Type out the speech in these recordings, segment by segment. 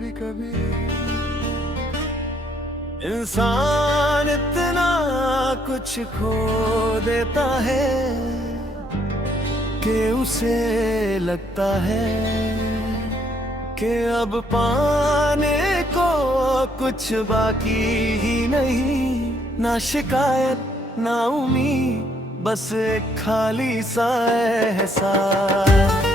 कभी कभी इंसान इतना कुछ खो देता है कि उसे लगता है कि अब पाने को कुछ बाकी ही नहीं। ना शिकायत ना उम्मीद, बस एक खाली सा एहसास।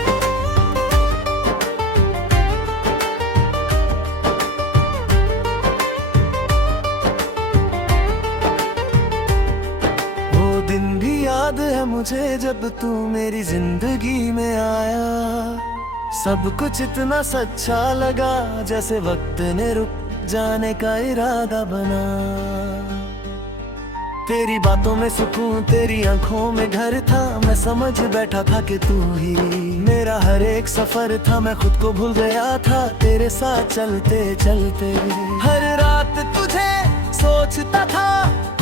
वो दिन भी याद है मुझे जब तू मेरी जिंदगी में आया। सब कुछ इतना सच्चा लगा जैसे वक्त ने रुक जाने का इरादा बना। तेरी बातों में सुकून, तेरी आंखों में घर था। मैं समझ बैठा था कि तू ही मेरा हर एक सफर था। मैं खुद को भूल गया था तेरे साथ चलते चलते। हर रात तुझे सोचता था,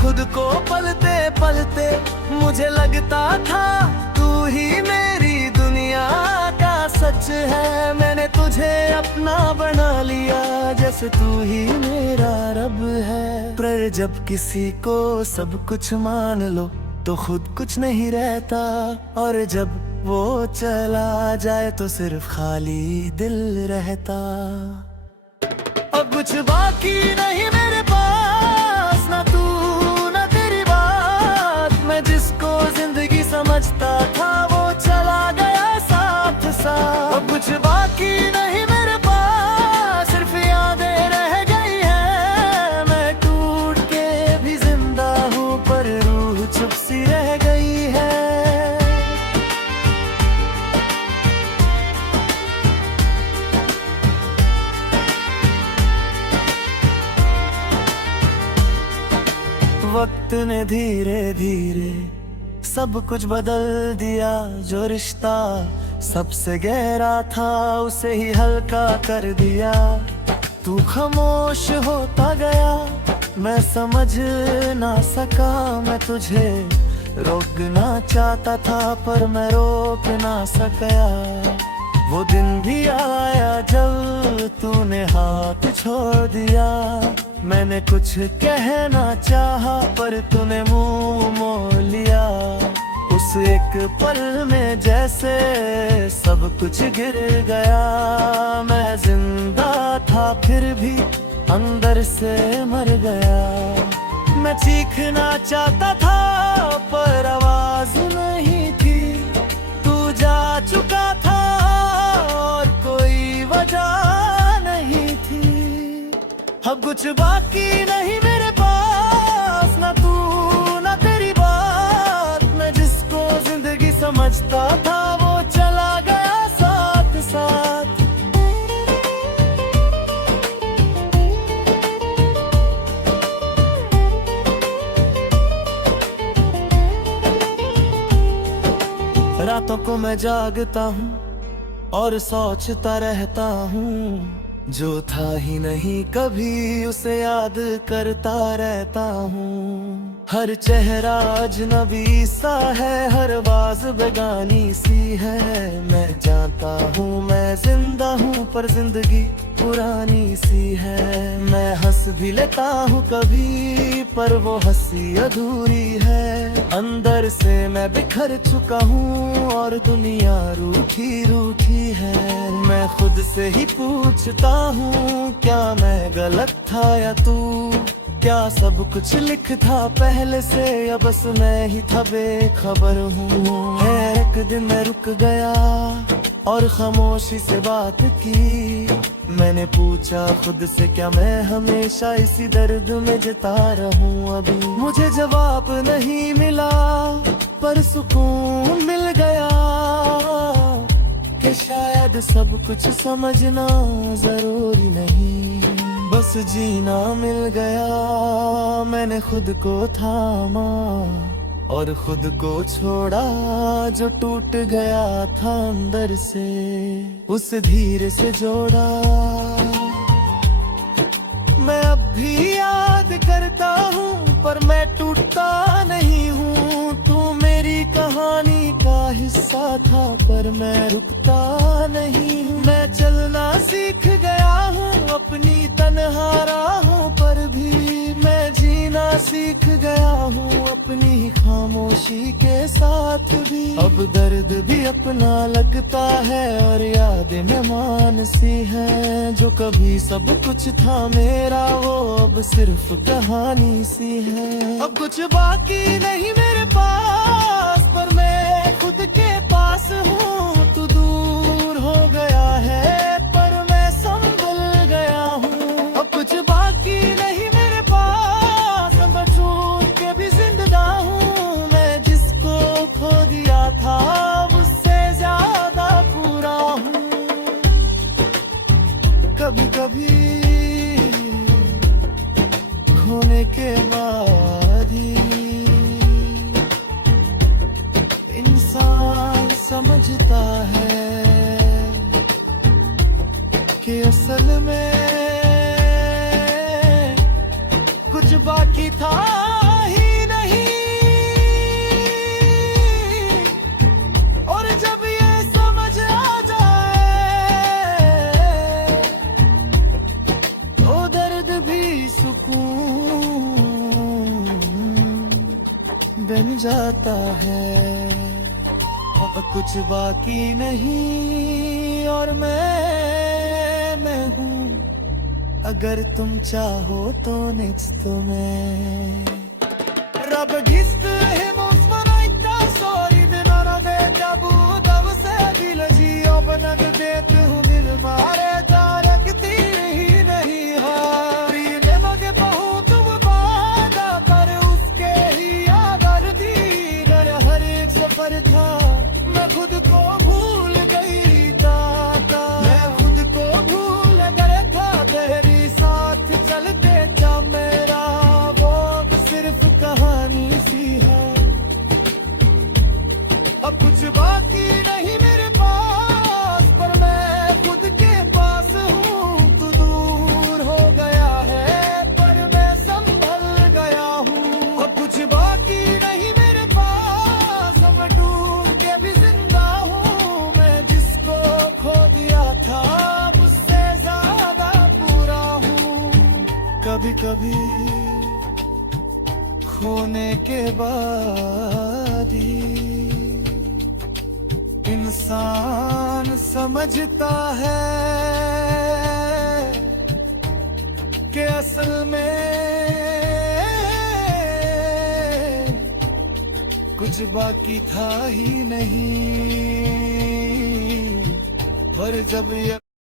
खुद को पलते पलते। मुझे लगता था तू ही मेरी दुनिया का सच है। मैंने तुझे अपना बना लिया जैसे तू ही मेरा रब है। पर जब किसी को सब कुछ मान लो तो खुद कुछ नहीं रहता। और जब वो चला जाए तो सिर्फ खाली दिल रहता। अब कुछ बाकी नहीं मेरे पास, ना तू ना तेरी बात। मैं जिसको जिंदगी समझता था वो चला गया साथ साथ। अब कुछ बाकी नहीं मेरे पास, सिर्फ यादें रह गई हैं। मैं टूट के भी जिंदा हूँ पर रूह चुप सी रह गई है। वक्त ने धीरे धीरे सब कुछ बदल दिया। जो रिश्ता सबसे गहरा था उसे ही हल्का कर दिया। तू खामोश होता गया, मैं समझ ना सका। मैं तुझे रोकना चाहता था पर मैं रोक ना सका। वो दिन भी आया जब तूने हाथ छोड़ दिया। मैंने कुछ कहना चाहा पर तूने मुंह मोड़ लिया। उस एक पल में जैसे सब कुछ गिर गया। मैं जिंदा था फिर भी अंदर से मर गया। मैं चीखना चाहता था पर आवाज नहीं थी। तू जा चुका था और कोई वजह नहीं थी। अब कुछ बाकी नहीं मेरे पास, ना तू ना तेरी बात। मैं जिसको जिंदगी समझता था वो चला गया साथ साथ। रातों को मैं जागता हूँ और सोचता रहता हूँ। जो था ही नहीं कभी उसे याद करता रहता हूँ। हर चेहरा अजनबी सा है, हर आवाज बेगानी सी है। मैं जानता हूँ मैं जिंदा हूँ पर जिंदगी पुरानी सी है। मैं हंस भी लेता हूँ कभी पर वो हंसी अधूरी है। अंदर से मैं बिखर चुका हूँ और दुनिया रूठी रूठी है। मैं खुद से ही पूछता हूँ क्या मैं गलत था या तू। क्या सब कुछ लिख था पहले से या बस मैं ही था बेखबर हूँ। एक दिन मैं रुक गया और खामोशी से बात की। मैंने पूछा खुद से क्या मैं हमेशा इसी दर्द में जता रहूं अभी। मुझे जवाब नहीं मिला पर सुकून मिल गया कि शायद सब कुछ समझना जरूरी नहीं, बस जीना मिल गया। मैंने खुद को थामा और खुद को छोड़ा जो टूट गया था अंदर से, उस धीरे से जोड़ा। मैं अब भी याद करता हूँ पर मैं टूटता नहीं हूँ। तू मेरी कहानी का हिस्सा था पर मैं रुकता नहीं हूँ। मैं चलना सीख गया हूँ अब अपनी तन्हा राहों पर भी मैं जीना सीख गया हूँ, अपनी ही खामोशी के साथ भी। अब दर्द भी अपना लगता है और यादें मेहमान सी हैं। जो कभी सब कुछ था मेरा वो अब सिर्फ कहानी सी है। अब कुछ बाकी नहीं मेरे पास, पर मैं खुद के पास हूँ। तू दूर हो गया है पर मैं संभल गया हूँ। अब कुछ बाकी नहीं मेरे पास, मैं छूट के भी जिंदा हूँ। मैं जिसको खो दिया था उससे ज्यादा पूरा हूँ। कभी कभी खोने के बाद ही इंसान समझता है कि असल में कुछ बाकी था ही नहीं। और जब ये समझ आ जाए तो दर्द भी सुकून बन जाता है। अब कुछ बाकी नहीं और मैं हूँ। अगर तुम चाहो तो नेक्स्ट में रब गिस्ट हिमोस मनाइता सॉरी दिनारा दे जबू दब से दिल जियो बनग देते हूँ दिल मारे तारकती ही नहीं है। प्रिय मगे बहु तुम वादा कर उसके ही आदर दी। हर एक सफर था मैं खुद को भूल गई दाता। मैं खुद को भूल गया था तेरी साथ चलते जा मेरा वो सिर्फ कहानी सी है। अब कुछ बाकी नहीं मेरे पास, पर मैं खुद के पास हूँ। तू दूर हो गया है पर मैं संभल गया हूँ। अब कुछ बाकी नहीं मेरे पास, मैं डूब के भी जिंदा हूँ। मैं जिसको खो दिया था उससे ज्यादा पूरा हूँ। कभी कभी खोने के बाद ही इंसान समझता है कि असल में कुछ बाकी था ही नहीं। और जब ये